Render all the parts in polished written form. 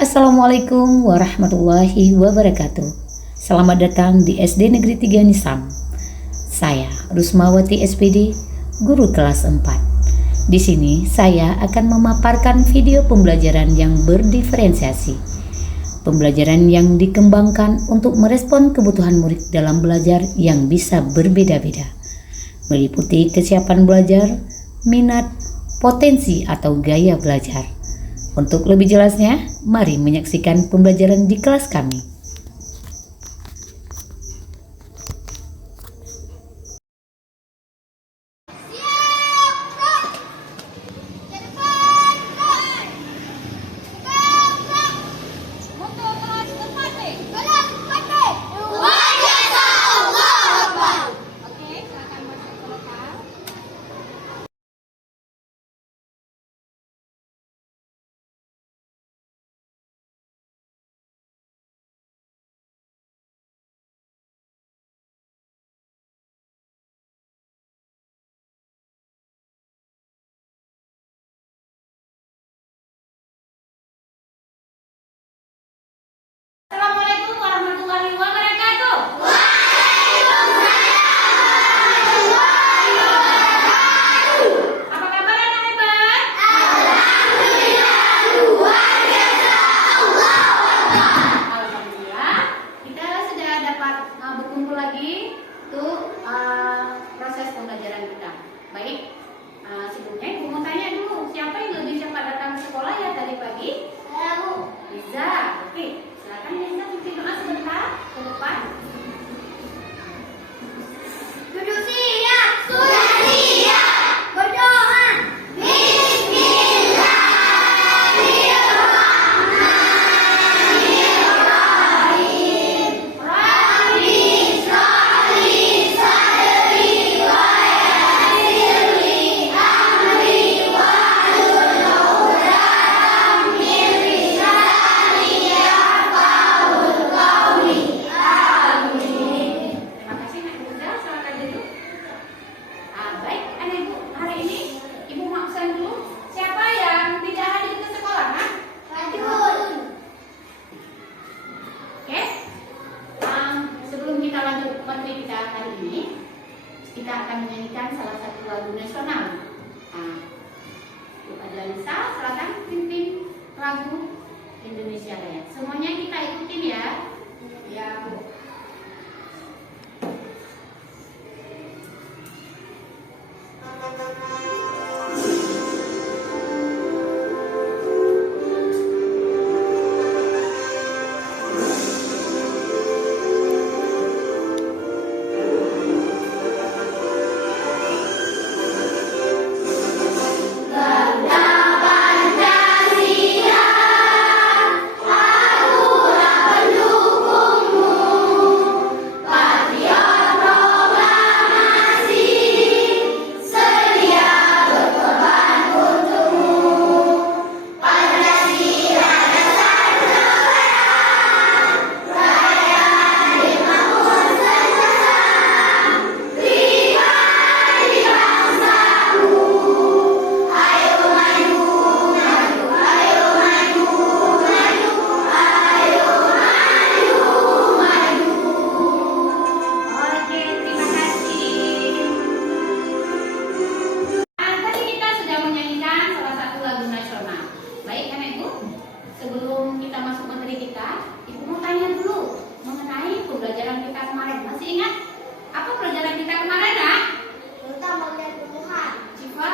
Assalamualaikum warahmatullahi wabarakatuh. Selamat datang di SD Negeri 3 Nisam. Saya Rusmawati SPD, guru kelas 4. Di sini saya akan memaparkan video pembelajaran yang berdiferensiasi. Pembelajaran yang dikembangkan untuk merespon kebutuhan murid dalam belajar yang bisa berbeda-beda, meliputi kesiapan belajar, minat, potensi atau gaya belajar. Untuk lebih jelasnya, mari menyaksikan pembelajaran di kelas kami. Assalamualaikum warahmatullahi wabarakatuh. Apa kabar anak hebat? Alhamdulillah, kita sudah dapat berkumpul lagi untuk proses pembelajaran kita. Baik, sebelumnya Ibu mau tanya dulu, siapa yang lebih cepat datang ke sekolah ya tadi pagi? Liza, oke. Silakan Liza pimpin doa sebentar ke depan. Duduk siap, sudah siap, berdoa. Bismillahirrahmanirrahim. Rabbi shrah li sadri wa yassir li amri wahlul 'uqdatam min lisani yafqahul qawli. Amin. Terima kasih Nek Liza, silakan duduk. Baik, anak Ibu, hari ini Ibu mau absen dulu. Siapa yang tidak hadir ke sekolah, Nak? Fadul. Oke. Sebelum kita lanjut materi kita hari ini, kita akan menyanyikan salah satu lagu nasional. Bu Adlalisa, silakan pimpin lagu Indonesia Raya. Semuanya kita ikutin ya. Ya, Bu. Garuda Pancasila, akulah pendukungmu. Patriot proklamasi, sedia berkorban untukmu. Pancasila dasar negara, rakyat dimakmur senjata. Terima di bangsaku. Ayo maju, maju, ayo maju, maju, ayo maju, maju. Oke, terima kasih. Tadi kita sudah menyanyikan salah satu lagu nasional. Baik, anak Ibu, sebelum kita masuk materi kita, Ibu mau tanya dulu mengenai pembelajaran kita kemarin. Masih ingat apa pelajaran kita kemarin, Nak? Terutama dari tumbuhan. Civa,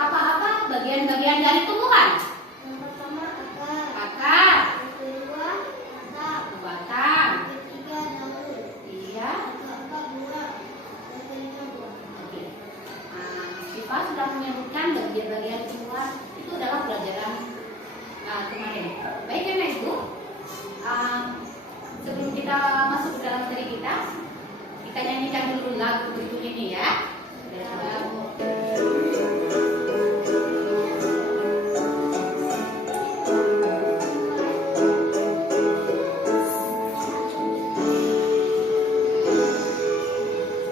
apa-apa bagian-bagian dari tumbuhan? Yang pertama akar, Akar, yang kedua atap, batang, yang ketiga daun, iya. yang keempat buah, yang kelima buah. Oke. Siva sudah menyebutkan bagian-bagian tumbuhan itu adalah pelajaran kemarin. Baik anak Ibu, sebelum kita masuk ke dalam materi kita nyanyikan dulu lagu berikut ini ya.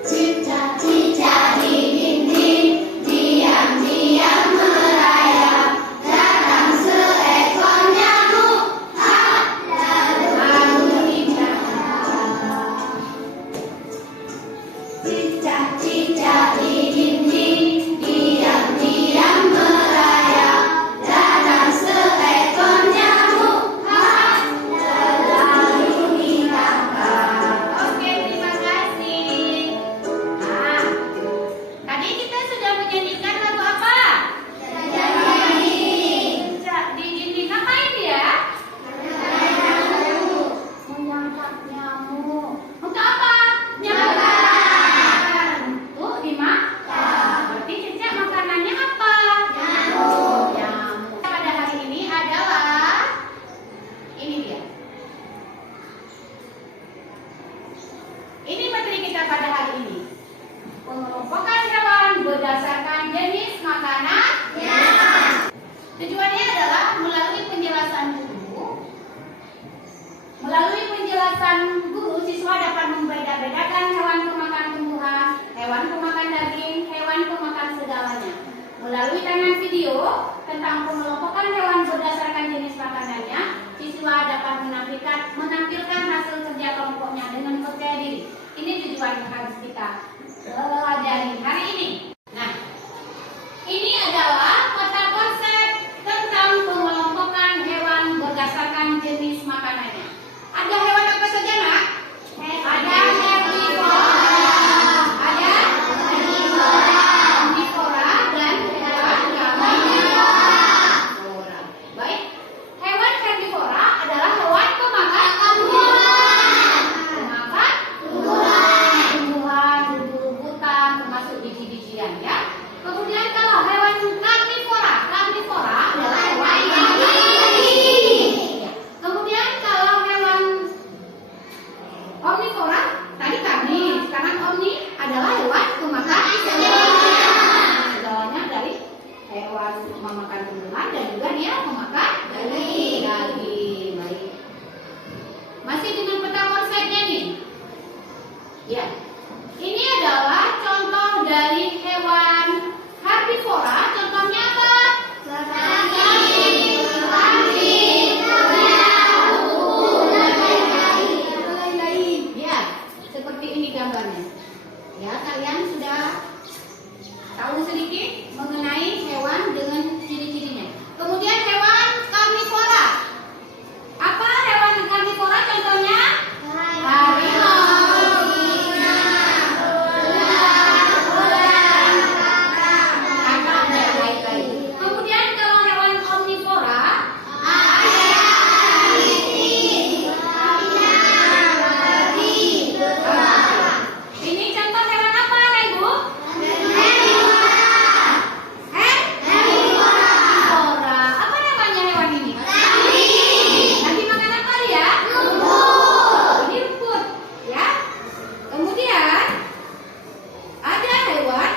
Cicak-cicak di dinding, diam-diam merayap, datang seekor nyamuk. makanannya. Tujuannya adalah melalui penjelasan guru, siswa dapat membeda-bedakan hewan pemakan tumbuhan, hewan pemakan daging, hewan pemakan segalanya. Melalui tayangan video tentang pengelompokan hewan berdasarkan jenis makanannya, siswa dapat menampilkan hasil kerja kelompoknya dengan percaya diri. Ini tujuan yang harus kita pelajari hari ini. Nah, ini adalah peta konsep tentang pengelompokan hewan berdasarkan jenis makanannya. Ada hewan apa saja, Nak? Ada herbivora, ada omnivora dan hewan karnivora. Baik, hewan herbivora adalah hewan pemakan tumbuhan, bubur-bubutan, termasuk biji-bijian, ya. Kemudian kalau hewan karnivora adalah hewan daging. Kemudian kalau hewan omnivora, tadi kami, sekarang omni adalah hewan pemakan segalanya dari hewan memakan tumbuhan dan juga dia memakan daging. Baik. Masih dengan peta konsepnya nih. Ya. Ini adalah contoh dari hewan herbivora. Contohnya apa? Ya, seperti ini gambarnya. Ya, kalian sudah tahu sedikit mengenai hewan dengan ciri-cirinya. Kemudian hewan karnivora. Apa hewan karnivora contohnya? Harimau. Kemudian kalau hewan omnivora ini contoh hewan apa, Ibu? Herbivora. Apa namanya hewan ini? Nanti makan apa dia? Ini rumput, ya. Kemudian ada hewan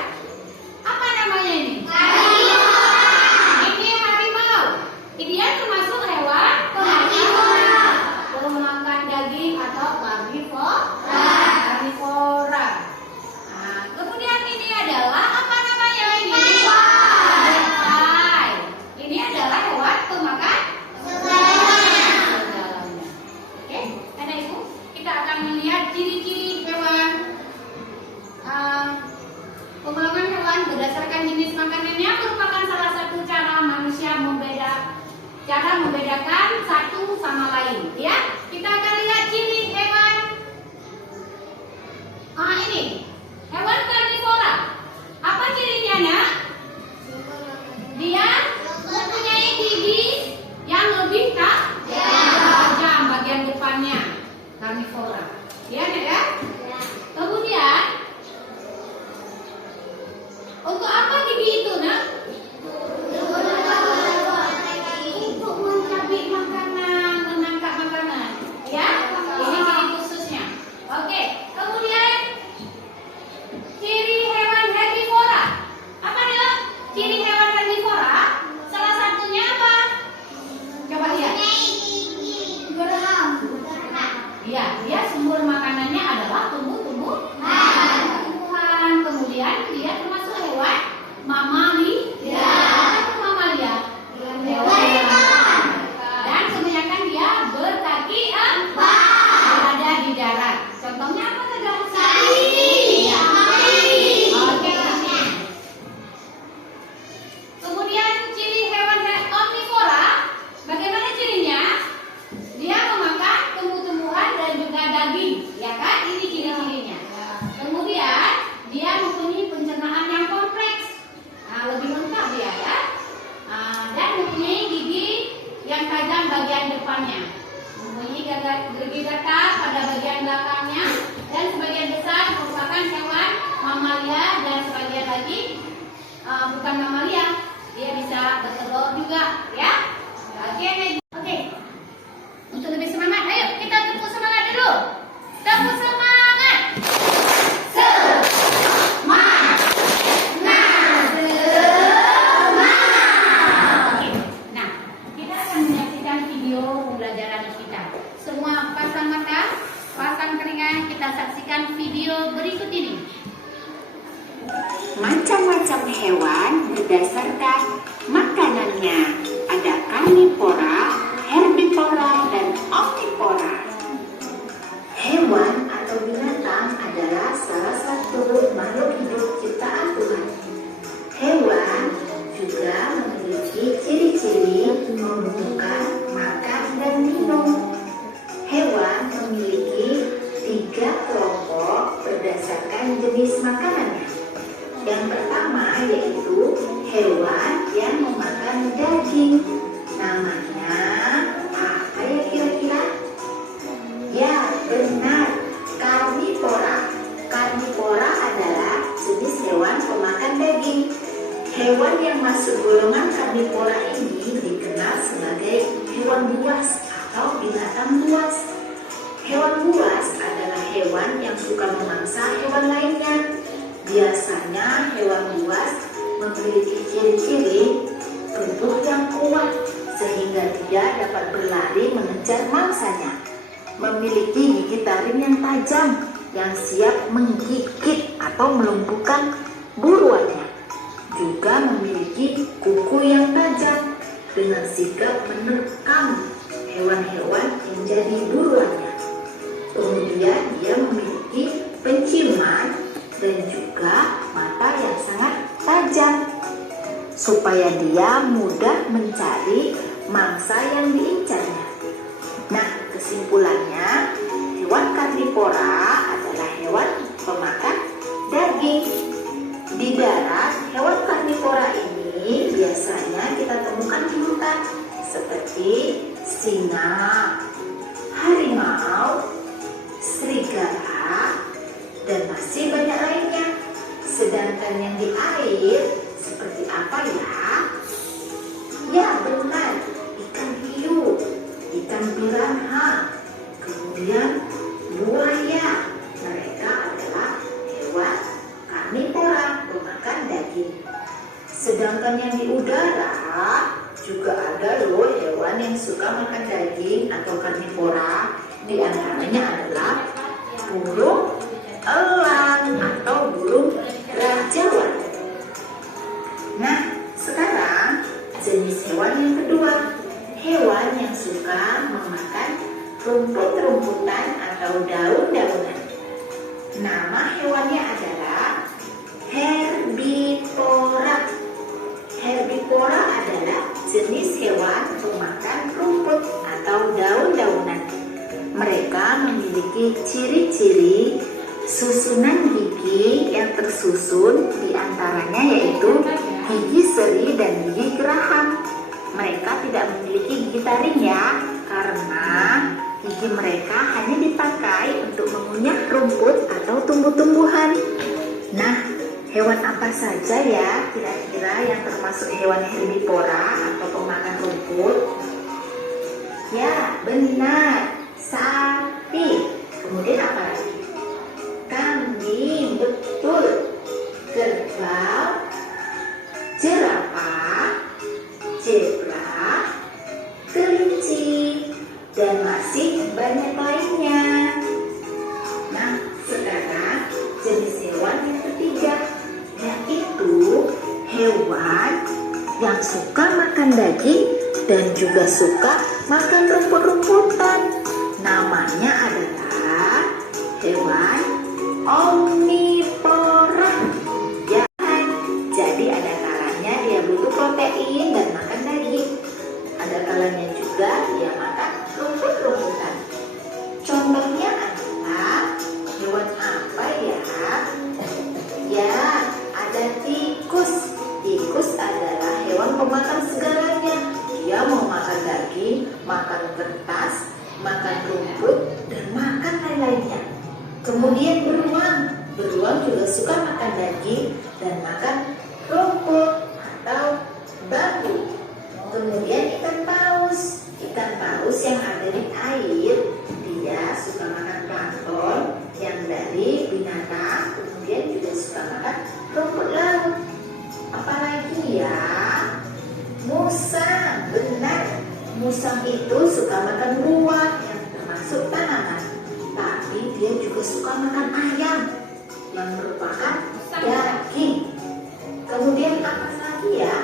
apa namanya ini? Ini harimau. Dia termasuk hewan pemakan daging atau karnivora. Nah, kemudian ini adalah apa namanya ini? Bonsai. Ini adalah hewan pemakan segalanya. Oke, Anak Ibu, kita akan melihat ciri-ciri hewan penggolongan hewan berdasarkan jenis makanannya merupakan salah satu cara manusia membedakan satu sama lain, ya. Kita akan lihat ciri hewan. Ini hewan karnivora. Apa cirinya, Nak? Dia mempunyai gigi yang lebih tajam bagian depannya. Karnivora. Ya, Nak, ya? Kemudian untuk apa gigi itu, Nak? Untuk mencabik makanan, menangkap makanan. Ya, ini ciri khususnya. Oke, kemudian ciri hewan herbivora. Apa dia? Ciri hewan herbivora salah satunya apa? Coba lihat. Iya, dia sumber makanannya adalah tumbuh-tumbuhan. Kemudian dia termasuk hewan mamalia. Mamalia. Dan kebanyakan dia berkaki berada di darat. Contohnya apa saja? Iya. Oke. Kemudian ciri hewan omnivora, bagaimana cirinya? Dia memakan tumbuh-tumbuhan dan juga daging, ya kan? Ini ciri-cirinya. Kemudian dia mempunyai pencernaan yang kompleks. Lebih lengkap macam-macam hewan berdasarkan makanannya. Ada karnivora, herbivora, dan omnivora. Hewan atau binatang adalah salah satu makhluk hidup ciptaan Tuhan. Hewan juga memiliki ciri-ciri membutuhkan makan dan minum. Hewan memiliki 3 kelompok berdasarkan jenis makanannya. Yang pertama yaitu hewan yang memakan daging. Namanya apa ya kira-kira? Ya, benar, karnivora. Karnivora adalah jenis hewan pemakan daging. Hewan yang masuk golongan karnivora ini dikenal sebagai hewan buas atau binatang buas. Hewan buas adalah hewan yang suka memangsa hewan lainnya. Biasanya hewan buas memiliki ciri-ciri tubuh yang kuat sehingga dia dapat berlari mengejar mangsanya. Memiliki gigi taring yang tajam yang siap menggigit atau melumpuhkan buruannya. Juga memiliki kuku yang tajam dengan sigap menerkam hewan-hewan yang jadi buruannya. Kemudian dia memiliki penciuman dan juga mata yang sangat tajam supaya dia mudah mencari mangsa yang diincarnya. Nah, kesimpulannya, hewan karnivora adalah hewan pemakan daging. Di darat, hewan karnivora ini biasanya kita temukan di hutan seperti singa, harimau, serigala, dan masih banyak lainnya. Sedangkan yang di air seperti apa ya? Ya, benar, ikan hiu, ikan piranha, kemudian buaya. Mereka adalah hewan karnivora pemakan daging. Sedangkan yang di udara juga ada loh hewan yang suka makan daging atau karnivora. Di antaranya adalah burung elang atau burung rajawan. Nah, sekarang jenis hewan yang kedua, hewan yang suka memakan rumput-rumputan atau daun-daunan. Nama hewannya adalah herbivora. Herbivora adalah jenis hewan pemakan rumput atau daun-daunan. Mereka memiliki ciri-ciri susunan gigi yang tersusun, diantaranya yaitu gigi seri dan gigi geraham. Mereka tidak memiliki gigi taring ya, karena gigi mereka hanya dipakai untuk mengunyah rumput atau tumbuh-tumbuhan. Nah, hewan apa saja ya kira-kira yang termasuk hewan herbivora atau pemakan rumput? Ya, benar, sapi. Kemudian apa lagi? Kambing, betul. Kerbau, jerapah, zebra, kelinci, dan masih banyak lainnya. Nah, sekarang jenis hewan yang ketiga, yaitu hewan yang suka makan daging dan juga suka makan rumput-rumputan. Namanya adalah hewan omnivora. Ya, jadi ada kalanya dia butuh protein dan makan daging. Ada kalanya juga dia makan rumput-rumputan. Contohnya adalah hewan apa ya? Ya, ada tikus. Tikus adalah hewan pemakan segalanya. Dia mau makan daging, makan kertas, makan rumput, dan makan lain-lainnya. Kemudian beruang. Beruang juga suka makan daging dan makan rumput atau bambu. Kemudian ikan paus. Ikan paus yang ada di air, dia suka makan plankton yang dari binatang. Kemudian juga suka makan rumput laut. Apalagi ya? Musang. Benar, musang itu suka makan buah yang termasuk tanaman. Tapi dia juga suka makan ayam yang merupakan daging. Kemudian apa lagi ya?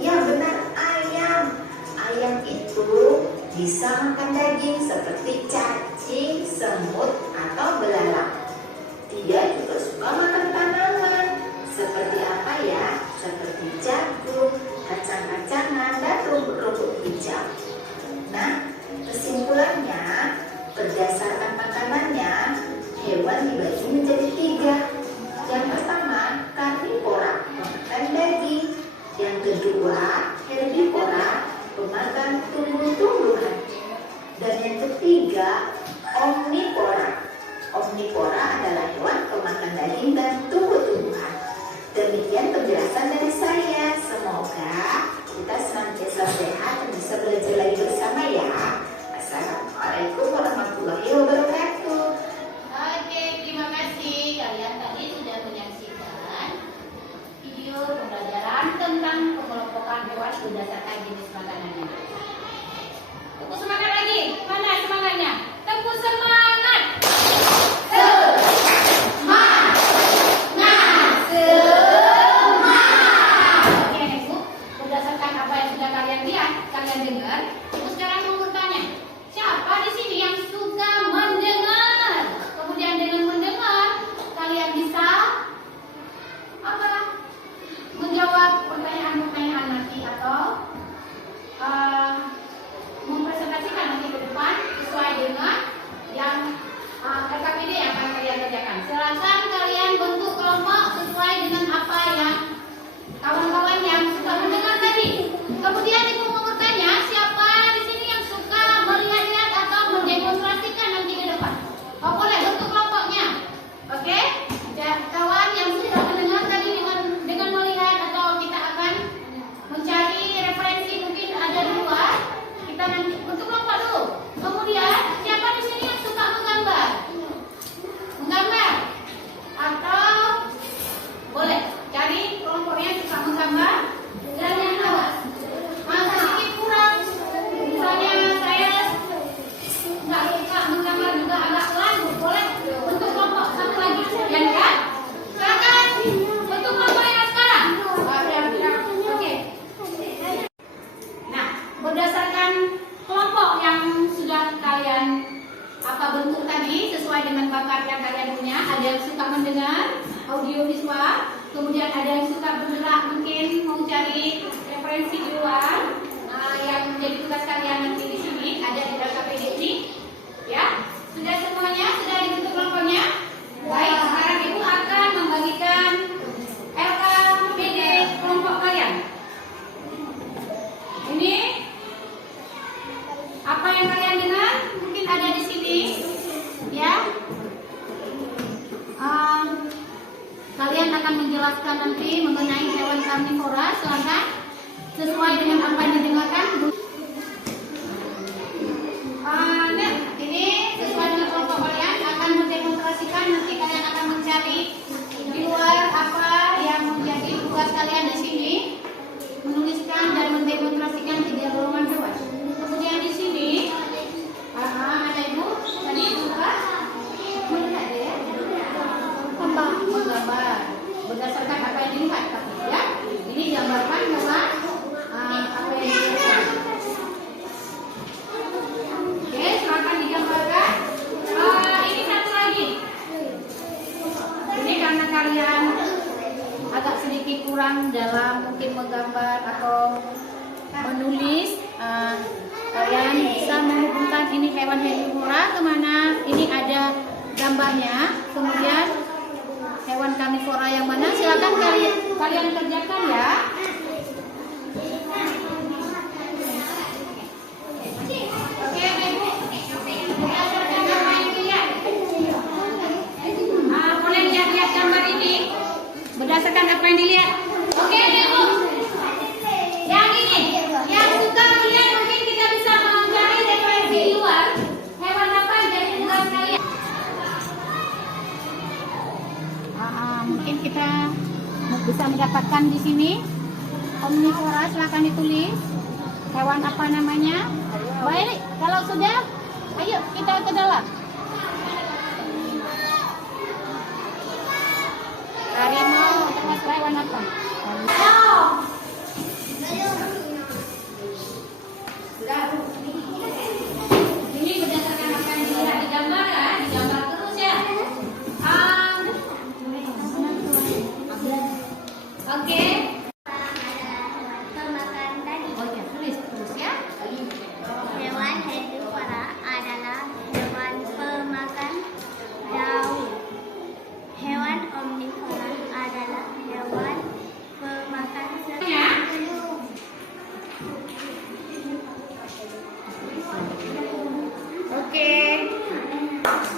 Ya benar, ayam. Ayam itu bisa makan daging seperti cacing, semut, atau belalang. Dia juga suka makan tanaman. Seperti apa ya? Seperti jagung, kacang-kacangan, dan rumput-rumput hijau. Nah, kesimpulannya, berdasarkan makanannya, hewan dibagi menjadi 3. Yang pertama, karnivora, pemakan daging. Yang kedua, herbivora, pemakan tumbuh-tumbuhan. Dan yang ketiga, omnivora. Omnivora adalah hewan pemakan daging dan tumbuh-tumbuhan. Demikian penjelasan dari saya. Semoga kita senantiasa sehat dan bisa belajar lagi bersama ya. Assalamualaikum warahmatullahi wabarakatuh. Oke, terima kasih. Kalian tadi sudah menyaksikan video pembelajaran tentang pengelompokan hewan berdasarkan jenis makanannya. Tepuk semangat lagi. Mana semangatnya? Tepuk semangat. Oke, Ibu. Berdasarkan apa yang sudah kalian lihat, kalian dengar, Ibu sekarang mau bertanya, siapa di sini yang suka mendengar? Kemudian dengan mendengar, kalian bisa apa? Menjawab pertanyaan-pertanyaan nanti atau mempresentasikan nanti ke depan sesuai dengan yang RKPD yang akan kalian kerjakan. Silakan kalian bentuk kelompok sesuai dengan apa yang kawan-kawan yang suka mendengar tadi. Kemudian Ibu mau bertanya, siapa di sini yang suka melihat-lihat atau mendemonstrasikan nanti ke depan? Oh, boleh bentuk kelompoknya. Oke? Kawan yang sudah mendengar tadi dengan melihat atau kita akan mencari referensi mungkin ada di luar. Kita nanti bentuk kelompok dulu. Kemudian siapa di sini yang suka menggambar? Menggambar? Atau boleh cari kelompoknya yang suka menggambar dan yang awas. Masa sedikit kurang. Misalnya saya nggak suka menggambar juga agak pelan, boleh bentuk kelompok satu lagi. Ya kan? Silakan bentuk kelompok yang sekarang. Oke. Nah, berdasarkan kelompok yang sudah kalian bentuk tadi sesuai dengan bakat yang kalian punya. Ada yang suka mendengar audio visual, kemudian ada yang suka bergerak, mungkin mau cari referensi di luar. Yang menjadi tugas kalian nanti di sini ada di LKPD ini, ya. Sudah semuanya, sudah dibentuk kelompoknya. Baik, sekarang Ibu akan membagikan LKPD kelompok kalian. Ini apa yang kalian dengar? Mungkin ada di sini, ya. Kalian akan menjelaskan nanti mengenai hewan karnivora. Silakan sesuai dengan apa yang didengarkan. Nah, ini sesuai dengan kelompok kalian akan mendemonstrasikan. Nanti kalian akan mencari di luar apa yang menjadi tugas kalian di sini, menuliskan dan mendemonstrasikan 3 golongan hewan. Kemudian di sini ada Ibu tadi juga melihat ya, menggambar berdasarkan apa yang dilihat, tapi ya ini gambarkan dengan apa yang dilihat. Oke, silakan digambarkan. Ini satu lagi. Ini karena kalian agak sedikit kurang dalam mungkin menggambar atau menulis, kalian bisa menghubungkan ini hewan herbivora kemana. Ini ada gambarnya. Kemudian hewan karnivora yang mana? Silakan kalian kerjakan ya. Oke, Ibu. Berdasarkan apa yang dilihat. Boleh lihat gambar ini. Berdasarkan apa yang dilihat. Oke, Ibu. Yang ini, yang suka melihat mungkin kita bisa mencari referensi di luar. Hewan apa yang jadi tugas kalian? Mungkin kita bisa mendapatkan di sini omnivora. Silakan ditulis hewan apa namanya. Baik, kalau sudah, ayo kita ke dalam. Harimau termasuk hewan apa? Sudah. Ini berdasarkan apa yang dilihat di gambar ya, digambar terus ya. Oke. Pemakan daging. Oh ya, tulis terus ya. Hewan herbivora adalah hewan pemakan daun. Hewan omnivora adalah hewan pemakan Ya. Oke.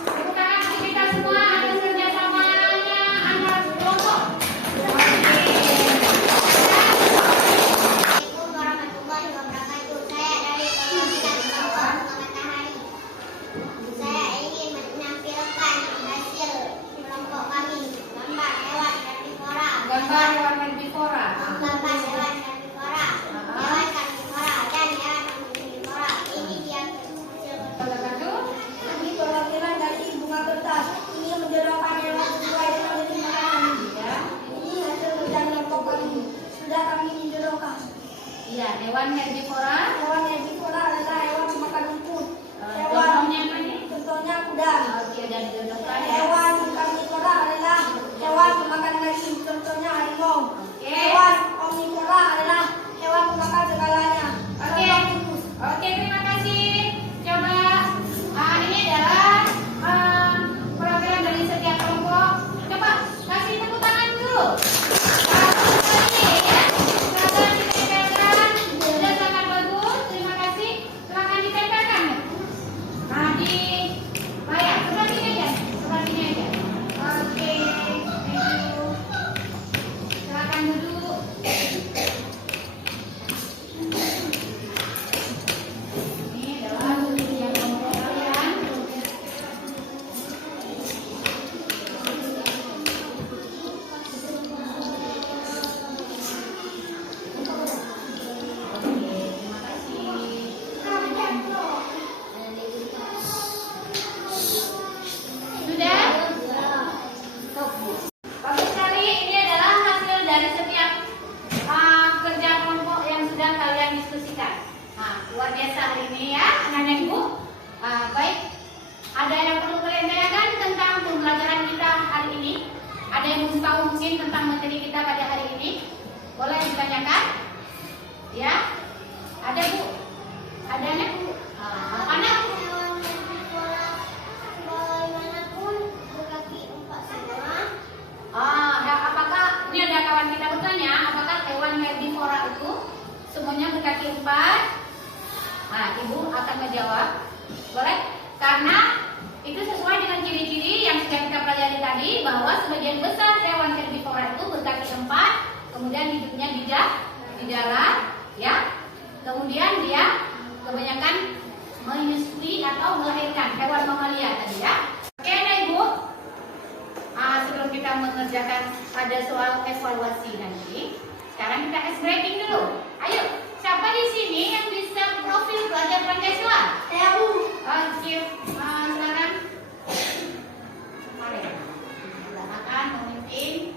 Tepuk tangan untuk kita semua atas kerjasamanya antar kelompok. Assalamualaikum warahmatullahi wabarakatuh. Saya dari Pendidikan Kelompok Matahari. Saya ingin menampilkan hasil kelompok kami. Gambar hewan herbivora. Gambar hewan herbivora. Gambar hewan herbivora. Hewan karnivora dan hewan omnivora. Ini dia hasil Satu. Ini perwakilan dari bunga kertas. Ini menjelaskan hewan sesuai dengan jenis makanan. Ya. Ini hasil kerja kelompok kami. Sudah kami menjelaskan. Iya, hewan herbivora. Hewan herbivora adalah hewan pemakan rumput. Contohnya apa nih? Contohnya kuda. Oke, dan dicontohkan ya. Hewan karnivora adalah hewan pemakan daging. Contohnya harimau. Oke. Hewan omnivora adalah hewan pemakan segalanya. Oke. Oke, terima kasih. Coba ini adalah perwakilan dari setiap kelompok. Coba kasih tepuk tangan dulu. Silakan ditempelkan. Sudah sangat bagus. Terima kasih. Silakan ditempelkan. Nah, di layar seperti ini aja. Seperti ini aja. Oke, thank you. Silakan duduk. Ini adalah ujian kelompok kalian. Oke, terima kasih. Sudah? Bagus sekali. Ini adalah hasil dari setiap kerja kelompok yang sudah kalian diskusikan. Nah, luar biasa hari ini ya, anak-anak ibu. Baik, ada yang perlu kalian tanyakan tentang pembelajaran kita hari ini? Ada yang belum tahu mungkin tentang materi kita pada hari ini? Boleh ditanyakan? Ya? Ada bu? Ada anak bu? Anak? hewan herbivora bagaimanapun berkaki 4 semua. Apakah ini ada kawan kita bertanya, apakah hewan herbivora itu semuanya berkaki 4? Nah, ibu akan menjawab, boleh? Karena itu sesuai dengan ciri-ciri yang sudah kita pelajari tadi, bahwa sebagian besar hewan herbivora itu berkaki 4, kemudian hidupnya di darat, ya. Kemudian dia kebanyakan menyusui atau melahirkan hewan mamalia tadi ya. Oke, nah ibu. Sebelum kita mengerjakan ada soal evaluasi nanti, sekarang kita ice breaking dulu. Ayo, siapa di sini yang bisa profil pelajar Pancasila? Saya Bu. Oke, sekarang mari silakan memimpin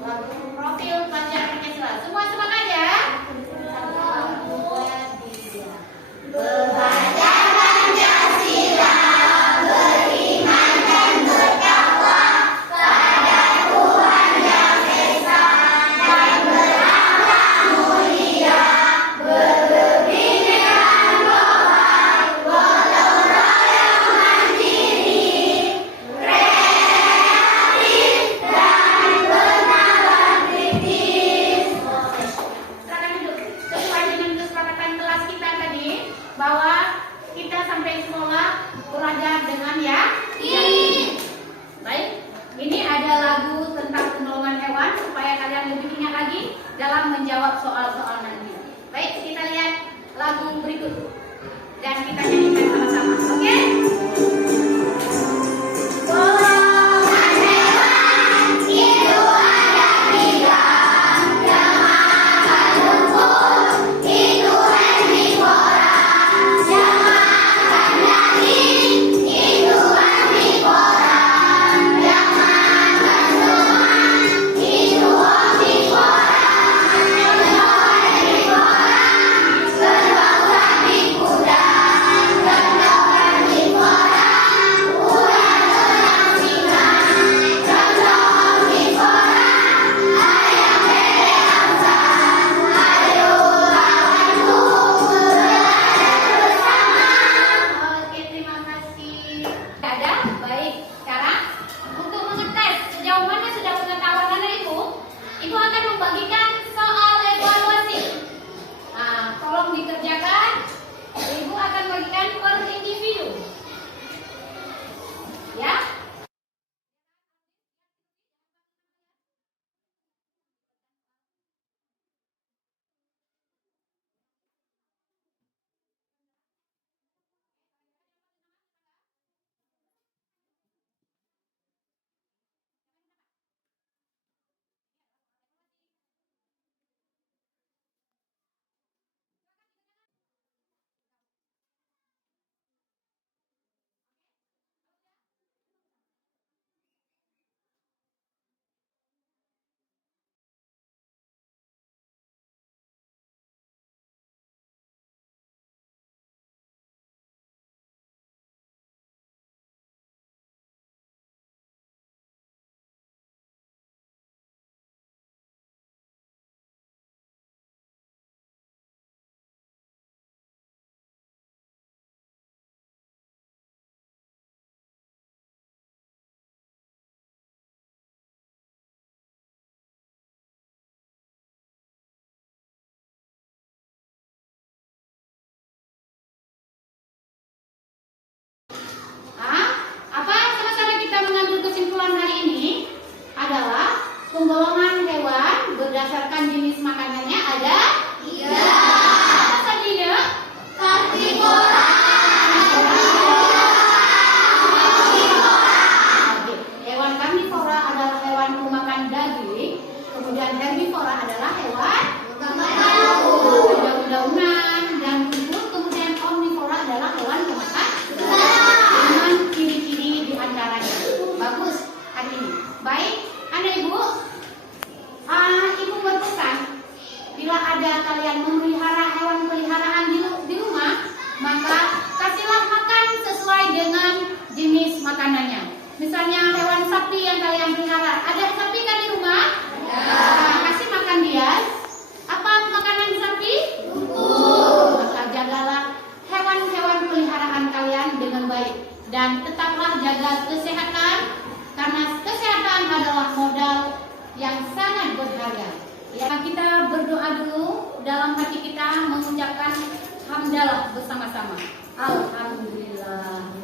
lagu profil pelajar Pancasila. Semua semangat ya. 1, 2, 3. Belajar Pancasila, beriman dan bertakwa pada Tuhan Yang Esa dan berakhlak mulia, berbhinneka rohai, gotong royong mandiri, kreatif dan bernalar kritis. Silakan duduk. Sesuai dengan kesepakatan kelas kita tadi, bahwa kita sampai sekolah belajar dengan yakin. Baik, ini ada lagu tentang penolongan hewan supaya kalian lebih ingat lagi dalam menjawab soal-soal nanti. Baik, kita lihat lagu berikut dan kita nyanyikan sama-sama. Oke? Golongan hewan itu ada 3, yang makan rumput itu herbivora, yang makan daging itu herbivora, yang makan tumbuhan itu omnivora. membagikan soal evaluasi. Nah, tolong dikerjakan. Ibu akan bagikan per individu. Ya. Apa sama-sama kita mengambil kesimpulan hari ini adalah penggolongan hewan berdasarkan jenis makanannya ada 3. Apa saja? Karnivora. Hewan karnivora adalah hewan pemakan daging, kemudian herbivora adalah hewan daun-daunan dan tumbuh, kemudian omnivora adalah hewan pemakan dengan ciri-ciri di antaranya. Bagus hari ini. Baik, anak ibu, ibu berpesan bila ada kalian memelihara hewan peliharaan di rumah, maka kasihlah makan sesuai dengan jenis makanannya. Misalnya hewan sapi yang kalian pelihara, ada sapi kan di rumah? Nah, kasih makan dia. Apa makanan sapi? Maka jagalah hewan-hewan peliharaan kalian dengan baik dan tetaplah jaga kesehatan, karena kesehatan adalah modal yang sangat berharga. Ya, kita berdoa dulu dalam hati kita mengucapkan hamdalah bersama-sama. Alhamdulillah.